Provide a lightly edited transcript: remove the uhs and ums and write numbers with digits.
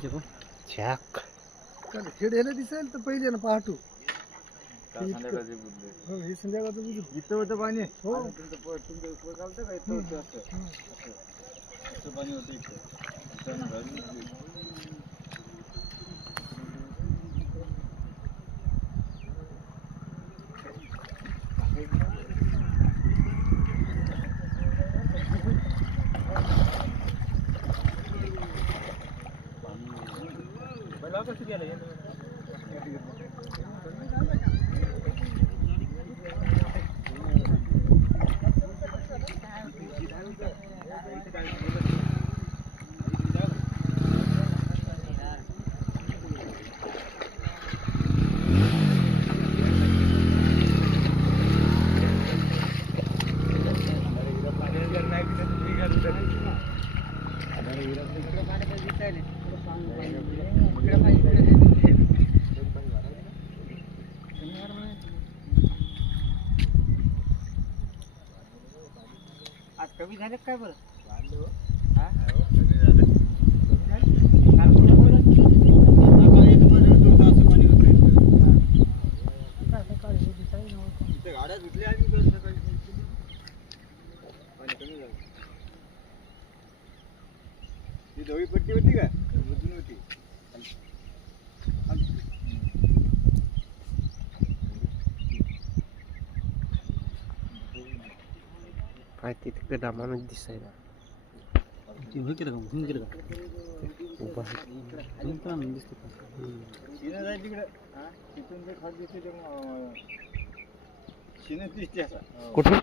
छाक खेड ह्याला दिसेल तर पहिले ना पहाटू हो हे संध्याकाळचं बुजू इथं होतं पाणी हो तुमचं चालतं का इथं होतं असं पाणी होतं इथं कसं गेलं आज कमी झाले काय बरं गाड्या धुतल्या आम्ही सकाळी पाणी कमी झालं ती दवी पट्टी होती का बुजून होती काय तिथे माणूस दिसायला उभा तिकडे तिथून जे खात दिसते ते शिनच दिसते असा कुठून